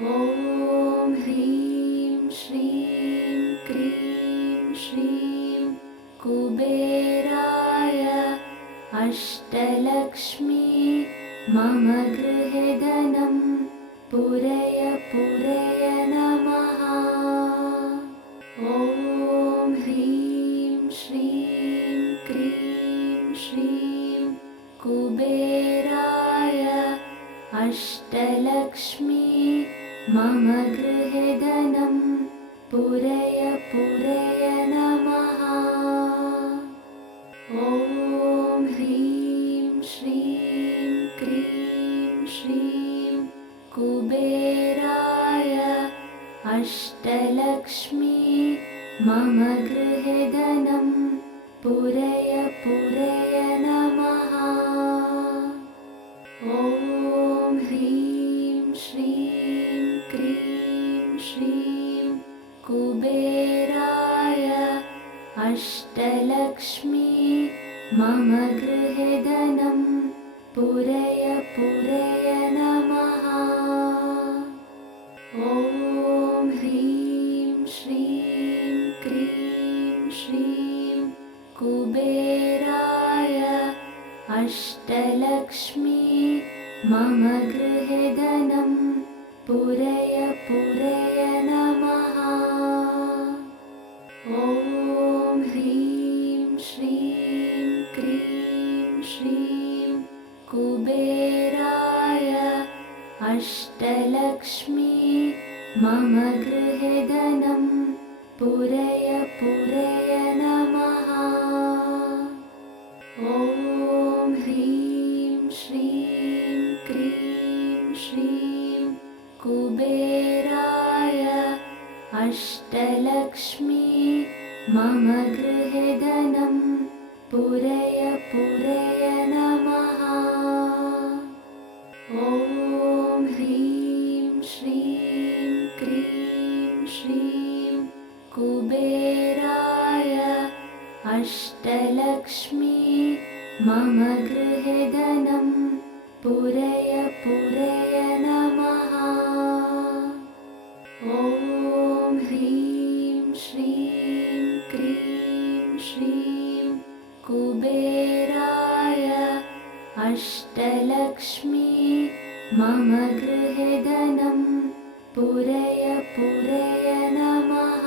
ॐ ह्रीं श्रीं क्रीं श्रीं कुबेराय अष्टलक्ष्मी मम गृहे धनं पूरय पूरय नमः। ॐ ह्रीं श्रीं क्रीं श्रीं कुबेराय अष्टलक्ष्मी मम गृहे धनं पूरय पूरय नमः। ॐ ह्रीं श्रीं क्रीं श्रीं कुबेराय अष्टलक्ष्मी मम गृहे धनं पूरय पूरय नमः। ॐ ह्रीं श्रीं क्रीं श्रीं कुबेराय अष्टलक्ष्मी मम गृहे धनं पूरय पूरय नमः। ॐ ह्रीं श्रीं क्रीं श्रीं कुबेराय अष्टलक्ष्मी मम गृहे धनं पूरय पूरय नमः। ॐ ह्रीं श्रीं क्रीं श्रीं कुबेराय अष्टलक्ष्मी मम गृहे धनं पूरय पूरय नमः। ॐ ह्रीं श्रीं क्रीं श्रीं कुबेराय अष्टलक्ष्मी मम गृहे धनं पूरय पूरय नमः। ॐ ह्रीं श्रीं क्रीं श्रीं कुबेराय अष्टलक्ष्मी मम गृहे धनं पूरय पूरय नमः। ॐ ह्रीं श्रीं क्रीं श्रीं कुबेराय अष्टलक्ष्मी मम गृहे धनं पूरय पूरय नमः।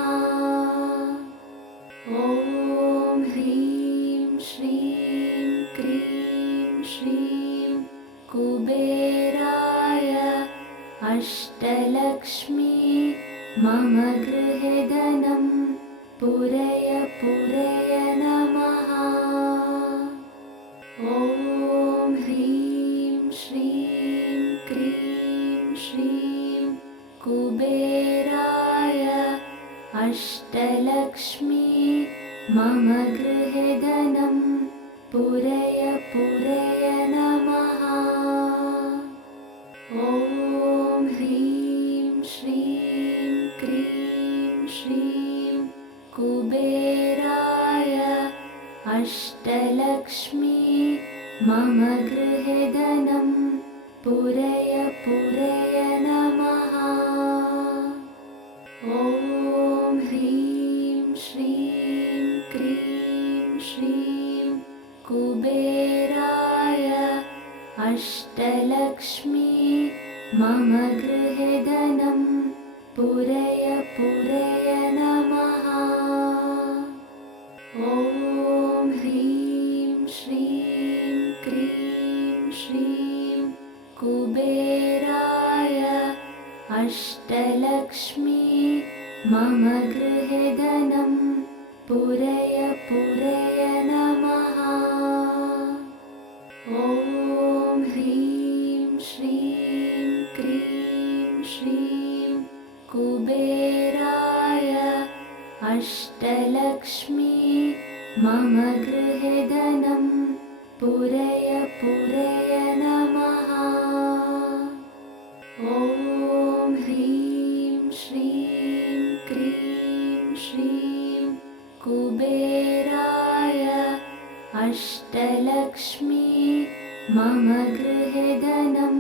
ॐ ह्रीं श्रीं क्रीं श्रीं कुबेराय अष्टलक्ष्मी मम गृहे धनं पूरय पूरय नमः। ॐ ह्रीं श्रीं क्रीं श्रीं कुबेराय अष्टलक्ष्मी मम गृहे धनं पूरय पूरय नमः। ॐ ह्रीं श्रीं क्रीं श्रीं कुबेराय अष्टलक्ष्मी मम गृहे धनं पूरय पूरय नमः। ॐ ह्रीं श्रीं क्रीं श्रीं कुबेराय अष्टलक्ष्मी मम गृहे धनं पूरय पूरय नमः। ॐ ह्रीं श्रीं क्रीं श्रीं कुबेराय अष्टलक्ष्मी मम गृहे धनं पूरय पूरय नमः। ॐ ह्रीं श्रीं क्रीं श्रीं कुबेराय अष्टलक्ष्मी मम गृहे धनं पूरय पूरय नमः। ॐ ह्रीं श्रीं क्रीं श्रीं कुबेराय अष्टलक्ष्मी मम गृहे धनं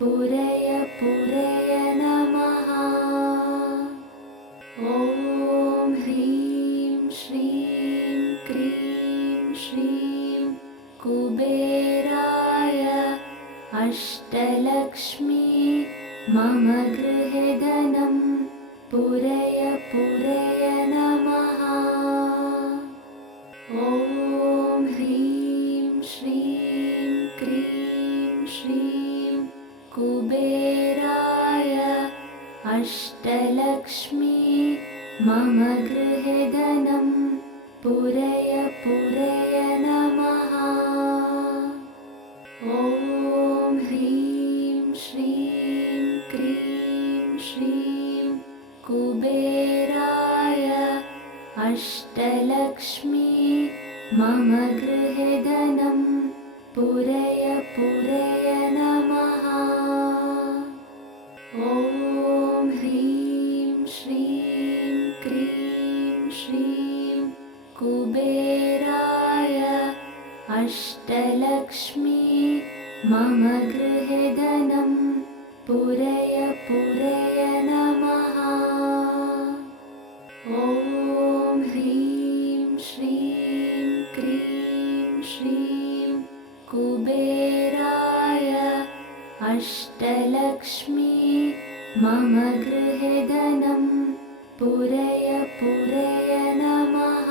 पूरय पूरय नमः। मम गृहे धनं पूरय पूरय नमः। ॐ ह्रीं श्रीं क्रीं श्रीं कुबेराय अष्टलक्ष्मी मम गृहे धनं पूरय पूरय नमः। ॐ ह्रीं श्रीं क्रीं श्रीं कुबेराय अष्टलक्ष्मी मम गृहे धनं पूरय पूरय नमः। ॐ ह्रीं श्रीं क्रीं श्रीं कुबेराय अष्टलक्ष्मी मम गृहे धनं पूरय पूरय नमः। ॐ ह्रीं श्रीं क्रीं श्रीं कुबेराय अष्टलक्ष्मी मम गृहे धनं पूरय पूरय नमः।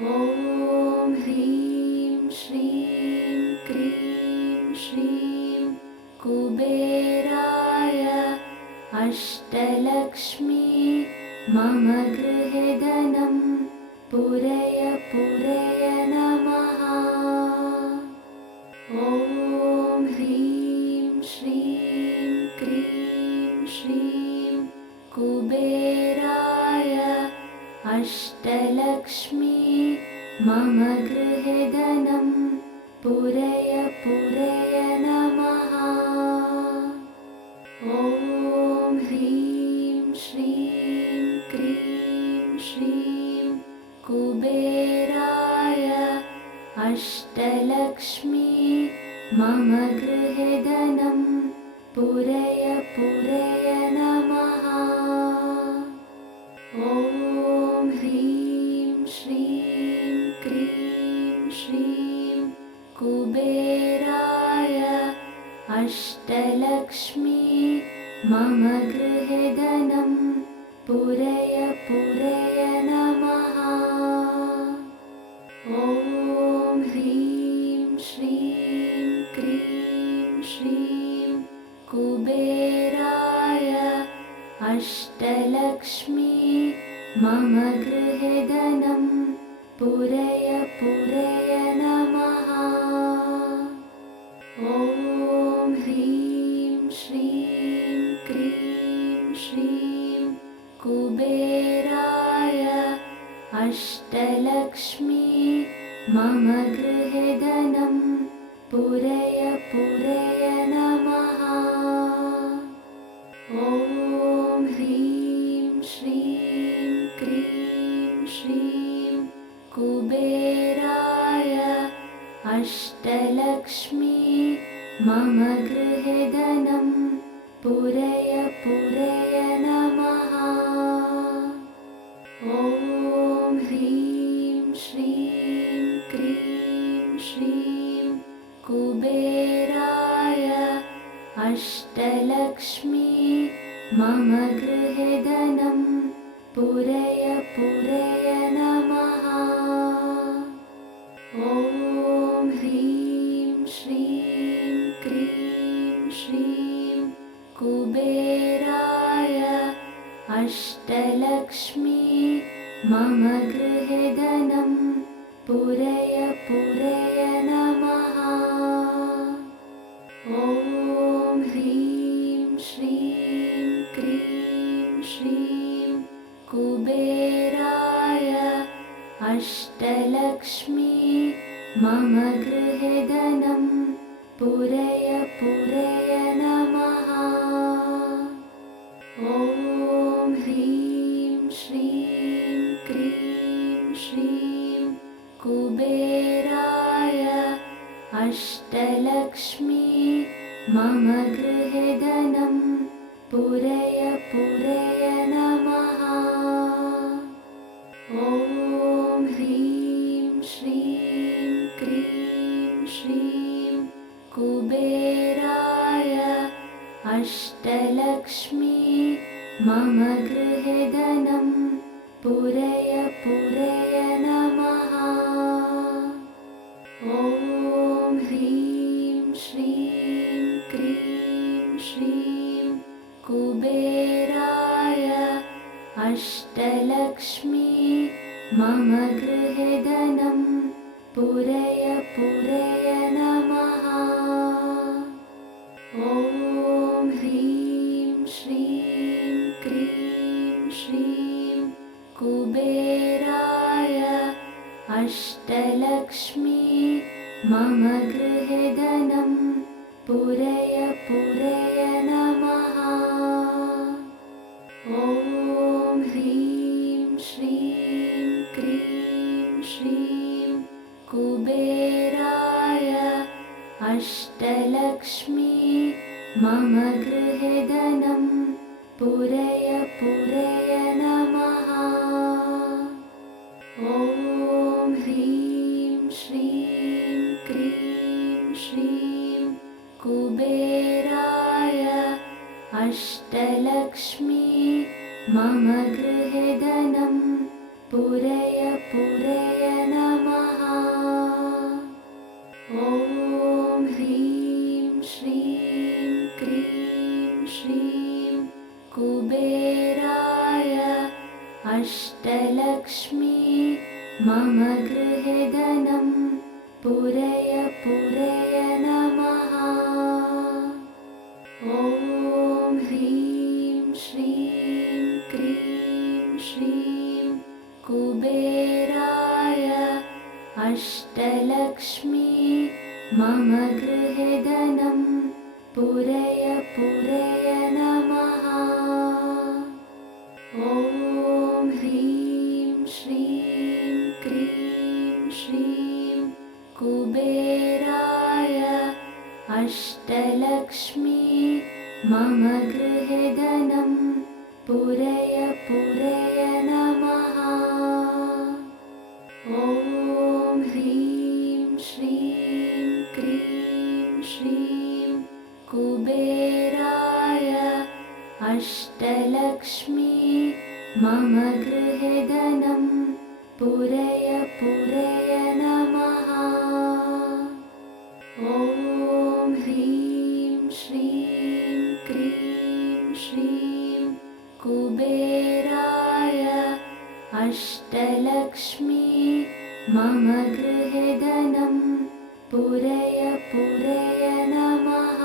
ॐ ह्रीं श्रीं क्रीं श्रीं कुबेराय अष्टलक्ष्मी मम गृहे धनं पूरय पूरय नमः। ॐ ह्रीं श्रीं क्रीं श्रीं कुबेराय अष्टलक्ष्मी मम गृहे धनं पूरय पूरय नमः। ॐ ह्रीं श्रीं क्रीं श्रीं कुबेराय अष्टलक्ष्मी मम गृहे धनं पूरय पूरय नमः। ॐ ह्रीं श्रीं क्रीं श्रीं कुबेराय अष्टलक्ष्मी मम गृहे धनं पूरय पूरय नमः। ॐ ह्रीं श्रीं क्रीं श्रीं कुबेराय अष्टलक्ष्मी मम गृहे धनं पूरय पूरय नमः। ॐ ह्रीं श्रीं क्रीं श्रीं कुबेराय अष्टलक्ष्मी मम गृहे धनं पूरय पूरय नमः। ॐ ह्रीं श्रीं क्रीं श्रीं कुबेराय अष्टलक्ष्मी मम गृहे धनं पूरय पूरय नमः। ॐ ह्रीं श्रीं क्रीं श्रीं कुबेराय अष्टलक्ष्मी मम गृहे धनं पूरय पूरय नमः। ॐ ह्रीं श्रीं क्रीं श्रीं कुबेराय अष्टलक्ष्मी मम गृहे धनं पूरय पूरय नमः। ॐ ह्रीं श्रीं क्रीं श्रीं कुबेराय अष्टलक्ष्मी मम गृहे धनं पूरय पूरय नमः। ॐ ह्रीं श्रीं क्रीं श्रीं कुबेराय अष्टलक्ष्मी मम गृहे धनं पूरय पूरय नमः। ॐ ह्रीं श्रीं क्रीं श्रीं कुबेराय अष्टलक्ष्मी मम गृहे धनं पूरय पूरय नमः। ॐ ह्रीं श्रीं क्रीं श्रीं कुबेराय अष्टलक्ष्मी मम गृहे धनं पूरय पूरय नमः। ॐ ह्रीं श्रीं क्रीं श्रीं कुबेराय अष्टलक्ष्मी मम गृहे धनं पूरय पूरय नमः। ॐ ह्रीं श्रीं क्रीं श्रीं कुबेराय अष्टलक्ष्मी मम गृहे धनं पूरय पूरय नमः। ॐ ह्रीं श्रीं क्रीं श्रीं कुबेराय अष्टलक्ष्मी मम गृहे धनं पूरय पूरय नमः। ॐ ह्रीं श्रीं क्रीं श्रीं कुबेराय अष्टलक्ष्मी मम गृहे धनं पूरय पूरय नमः। ॐ ह्रीं श्रीं क्रीं श्रीं कुबेराय अष्टलक्ष्मी मम गृहे धनं पूरय पूरय नमः। ॐ ह्रीं श्रीं क्रीं श्रीं कुबेराय अष्टलक्ष्मी मम गृहे धनं पूरय पूरय नमः। ॐ ह्रीं श्रीं क्रीं श्रीं कुबेराय अष्टलक्ष्मी मम गृहे धनं पूरय पूरय नमः। ॐ ह्रीं श्रीं क्रीं श्रीं कुबेराय अष्टलक्ष्मी मम गृहे धनं पूरय पूरय नमः।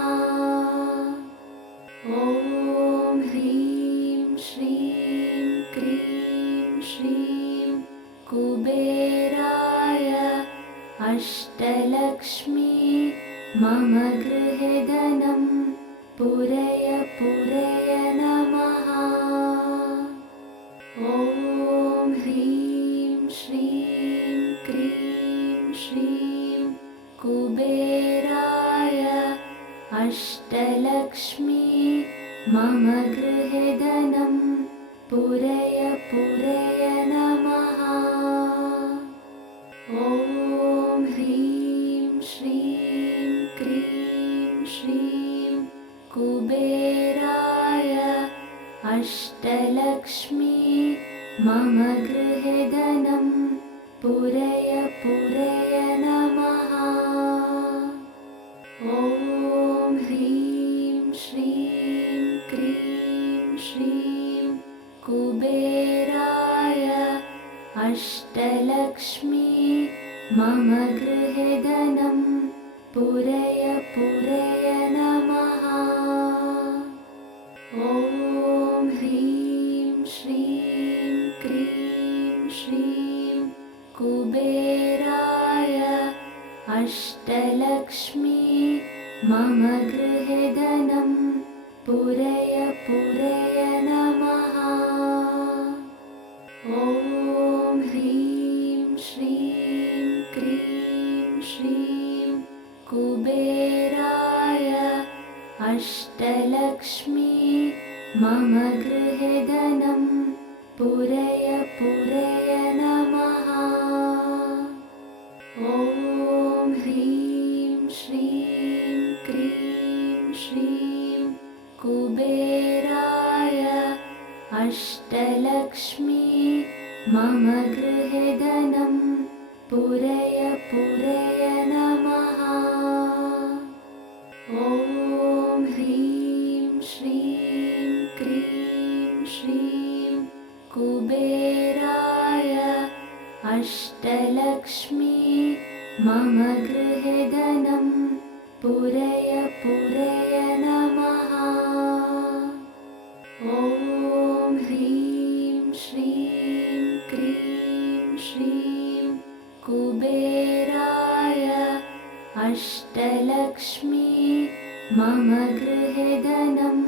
ॐ ह्रीं श्रीं क्रीं श्रीं कुबेराय अष्टलक्ष्मी मम गृहे धनं पूरय पूरय नमः। ॐ ह्रीं श्रीं क्रीं श्रीं कुबेराय अष्टलक्ष्मी मम गृहे धनं पूरय पूरय नमः। ॐ ह्रीं श्रीं क्रीं श्रीं कुबेराय अष्टलक्ष्मी मम गृहे धनं पूरय पूरय नमः। ॐ ह्रीं श्रीं क्रीं श्रीं कुबेराय अष्टलक्ष्मी मम गृहे धनं पूरय पूरय नमः। ॐ ह्रीं श्रीं क्रीं श्रीं कुबेराय अष्टलक्ष्मी मम गृहे धनं पूरय पूरय नमः। ॐ ह्रीं श्रीं क्रीं श्रीं कुबेराय अष्टलक्ष्मी मम गृहे धनं पूरय पूरय नमः। ॐ ह्रीं श्रीं क्रीं श्रीं कुबेराय अष्टलक्ष्मी मम गृहे धनं पूरय पूरय नमः। ॐ ह्रीं श्रीं क्रीं श्रीं कुबेराय अष्टलक्ष्मी मम गृहे धनं पूरय पूरय नमः। ॐ ह्रीं श्रीं क्रीं श्रीं कुबेराय अष्टलक्ष्मी मम गृहे धनं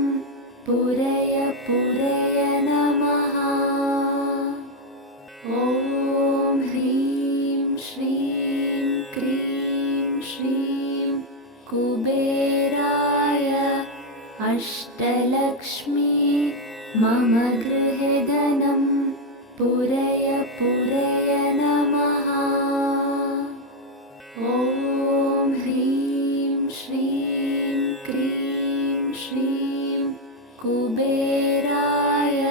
पूरय पूरय नमः। ॐ ह्रीं श्रीं क्रीं श्रीं कुबेराय अष्टलक्ष्मी मम गृहे धनं पूरय पूरय नमः। ॐ ह्रीं श्रीं क्रीं श्रीं कुबेराय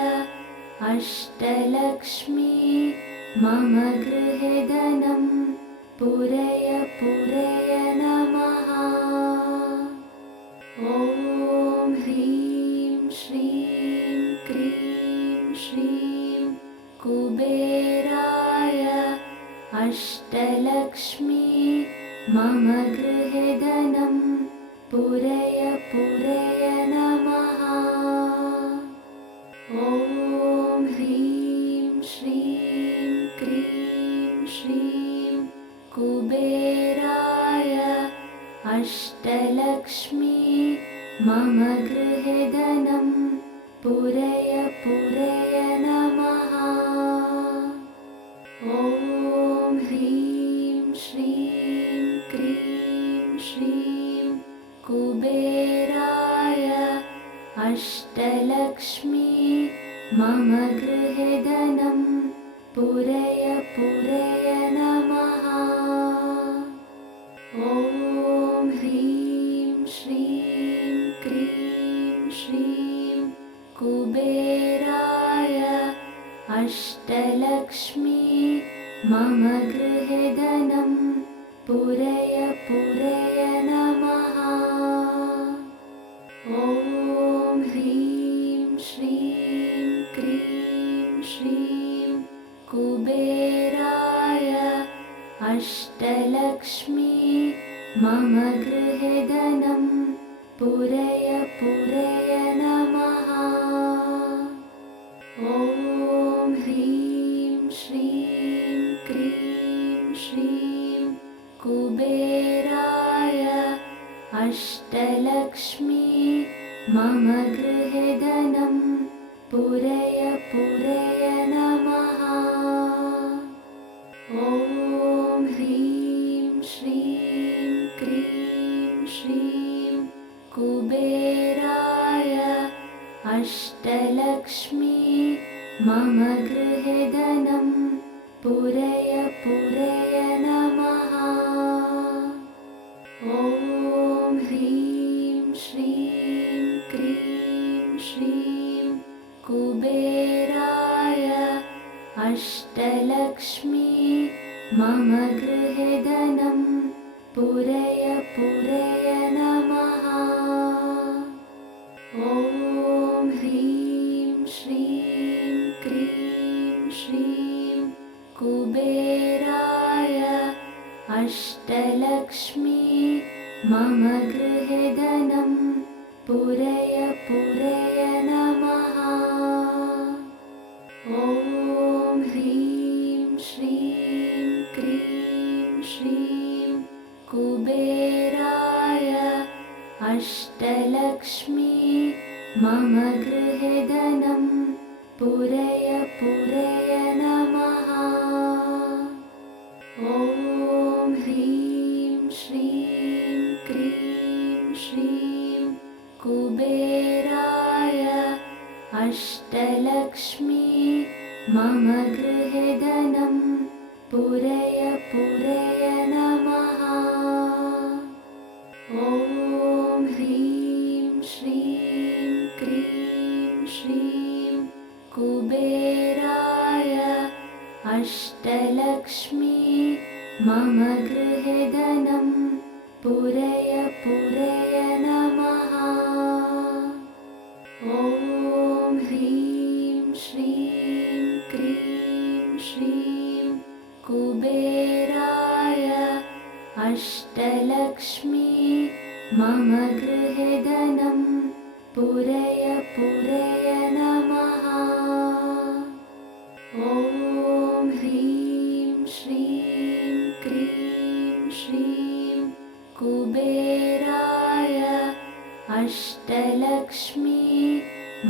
अष्टलक्ष्मी मम गृहे धनं पूरय पूरय नमः। ॐ ह्रीं श्रीं क्रीं श्रीं कुबेराय अष्टलक्ष्मी मम गृहे धनं पूरय पूरय नमः। ॐ ह्रीं श्रीं क्रीं श्रीं कुबेराय अष्टलक्ष्मी मम गृहे धनं पूरय पूरय नमः। ॐ ह्रीं श्रीं क्रीं श्रीं कुबेराय अष्टलक्ष्मी मम गृहे धनं पूरय पूरय नमः। ॐ ह्रीं श्रीं क्रीं श्रीं कुबेराय अष्टलक्ष्मी मम गृहे धनं पूरय पूरय नमः। ॐ ह्रीं श्रीं क्रीं श्रीं कुबेराय अष्टलक्ष्मी मम गृहे धनं पूरय पूरय नमः। ॐ ह्रीं श्रीं क्रीं श्रीं कुबेराय अष्टलक्ष्मी मम गृहे धनं पूरय पूरय नमः। ॐ ह्रीं श्रीं क्रीं श्रीं कुबेराय अष्टलक्ष्मी मम गृहे धनं पूरय पूरय नमः। ॐ ह्रीं श्रीं क्रीं श्रीं कुबेराय अष्टलक्ष्मी मम गृहे धनं पूरय पूरय नमः। ॐ ह्रीं श्रीं क्रीं श्रीं कुबेराय अष्टलक्ष्मी मम गृहे धनं पूरय पूरय नमः। ॐ ह्रीं श्रीं क्रीं श्रीं कुबेराय अष्टलक्ष्मी मम गृहे धनं पूरय पूरय नमः। ॐ ह्रीं श्रीं क्रीं श्रीं कुबेराय अष्टलक्ष्मी मम गृहे धनं पूरय पूरय नमः। ॐ ह्रीं श्रीं कुबेराय अष्टलक्ष्मी मम गृहे धनं पूरय पूरय नमः। ॐ ह्रीं श्रीं क्रीं श्रीं कुबेराय अष्टलक्ष्मी मम गृहे धनं पूरय पूरय नमः। ॐ ह्रीं श्रीं क्रीं श्रीं कुबेराय अष्टलक्ष्मी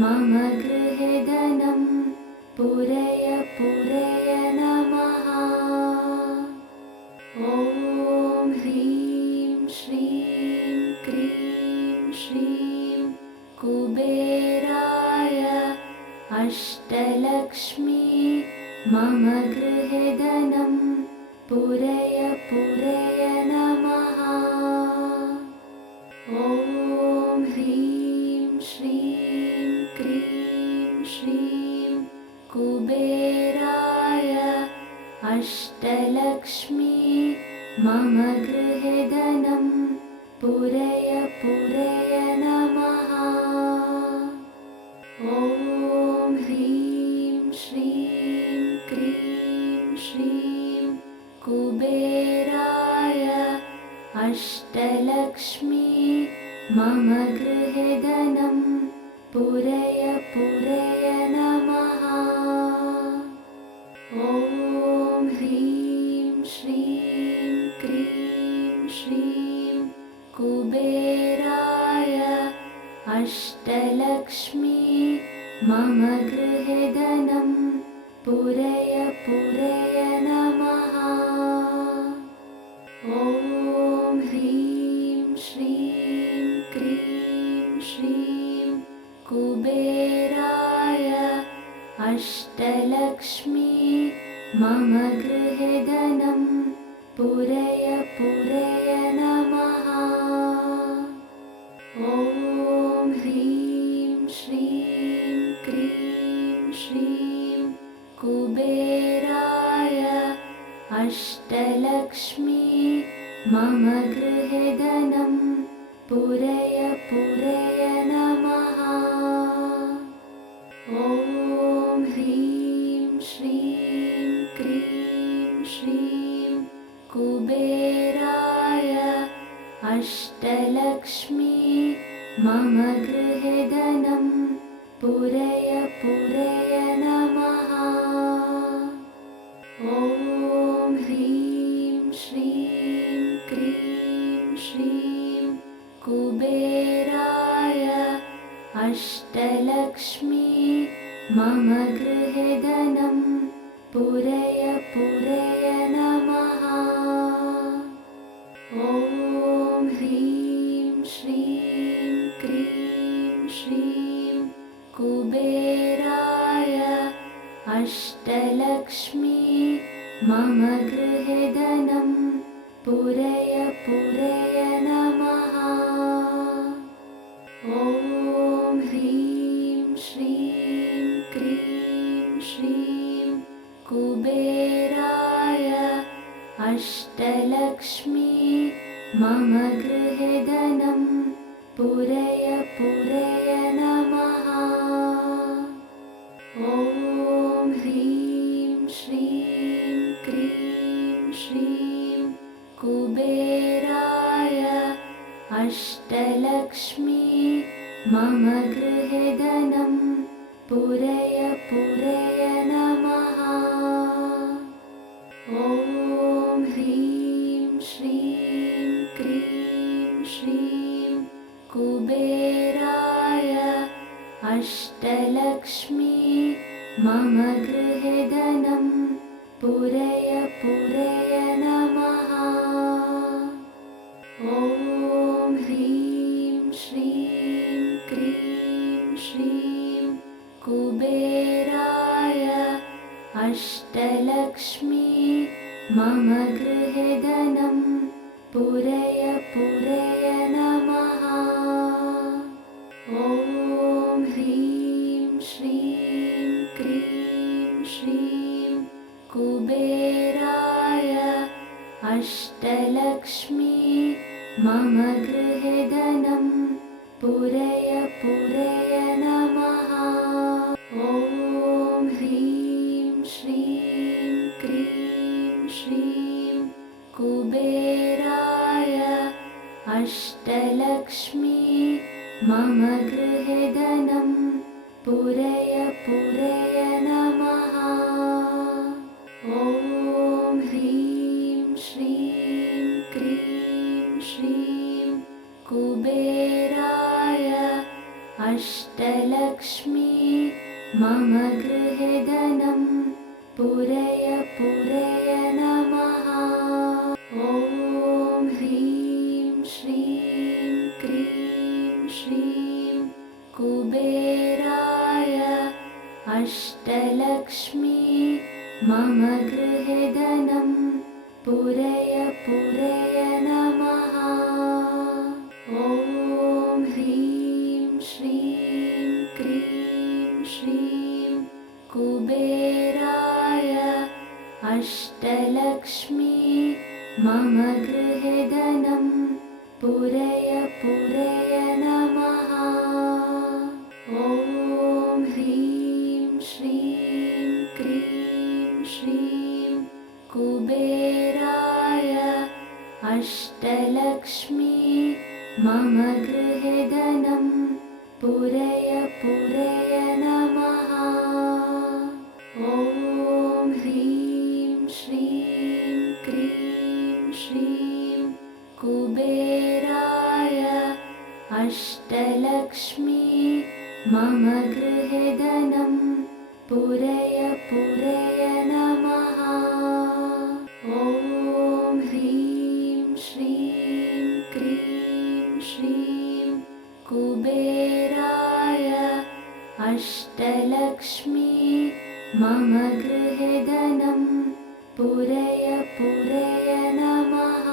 मम गृहे धनं पूरय पूरय नमः। ॐ ह्रीं श्रीं क्रीं श्रीं कुबेराय अष्टलक्ष्मी मम गृहे धनं पूरय पूरय नमः। ॐ ह्रीं श्रीं क्रीं श्रीं कुबेराय अष्टलक्ष्मी मम गृहे धनं पूरय पूरय नमः। ॐ ह्रीं श्रीं क्रीं श्रीं कुबेराय अष्टलक्ष्मी मम गृहे धनं पूरय पूरय नमः। ॐ ह्रीं श्रीं क्रीं श्रीं कुबेराय अष्टलक्ष्मी मम गृहे धनं पूरय पूरय नमः। ॐ ह्रीं श्रीं क्रीं श्रीं कुबेराय अष्टलक्ष्मी मम गृहे धनं पूरय पूरय नमः। ॐ ह्रीं श्रीं क्रीं श्रीं कुबेराय अष्टलक्ष्मी मम गृहे धनं पूरय पूरय नमः। ॐ ह्रीं श्रीं क्रीं श्रीं कुबेराय अष्टलक्ष्मी मम गृहे धनं पूरय पूरय नमः। ॐ ह्रीं श्रीं क्रीं श्रीं कुबेराय अष्टलक्ष्मी मम गृहे धनं पूरय पूरय नमः। ॐ ह्रीं श्रीं क्रीं श्रीं कुबेराय अष्टलक्ष्मी मम गृहे धनं पूरय पूरय नमः। ॐ ह्रीं श्रीं क्रीं श्रीं कुबेराय अष्टलक्ष्मी मम गृहे धनं पूरय पूरय नमः। ॐ ह्रीं श्रीं क्रीं श्रीं कुबेराय अष्टलक्ष्मी मम गृहे धनं पूरय पूरय नमः। ॐ ह्रीं श्रीं क्रीं श्रीं कुबेराय अष्टलक्ष्मी मम गृहे धनं पूरय पूरय नमः। ॐ ह्रीं श्रीं क्रीं श्रीं कुबेराय अष्टलक्ष्मी मम गृहे धनं पूरय पूरय नमः। ॐ ह्रीं श्रीं क्रीं मम गृहे धनं पूरय पूरय नमः। ॐ ह्रीं श्रीं क्रीं श्रीं कुबेराय अष्टलक्ष्मी मम गृहे धनं पूरय पूरय नमः। ॐ ह्रीं श्रीं क्रीं श्रीं कुबेराय अष्टलक्ष्मी मम गृहे धनं पूरय पूरय नमः। ॐ ह्रीं श्रीं क्रीं श्रीं कुबेराय अष्टलक्ष्मी मम गृहे धनं पूरय पूरय नमः। ॐ ह्रीं श्रीं क्रीं श्रीं कुबेराय अष्टलक्ष्मी मम गृहे धनं पूरय पूरय नमः। ॐ ह्रीं श्रीं क्रीं श्रीं कुबेराय अष्टलक्ष्मी मम गृहे धनं पूरय पूरय नमः। ॐ ह्रीं श्रीं क्रीं श्रीं कुबेराय अष्टलक्ष्मी मम गृहे धनं पूरय पूरय नमः। ॐ ह्रीं श्रीं क्रीं श्रीं कुबेराय अष्टलक्ष्मी मम गृहे धनं पूरय पूरय नमः।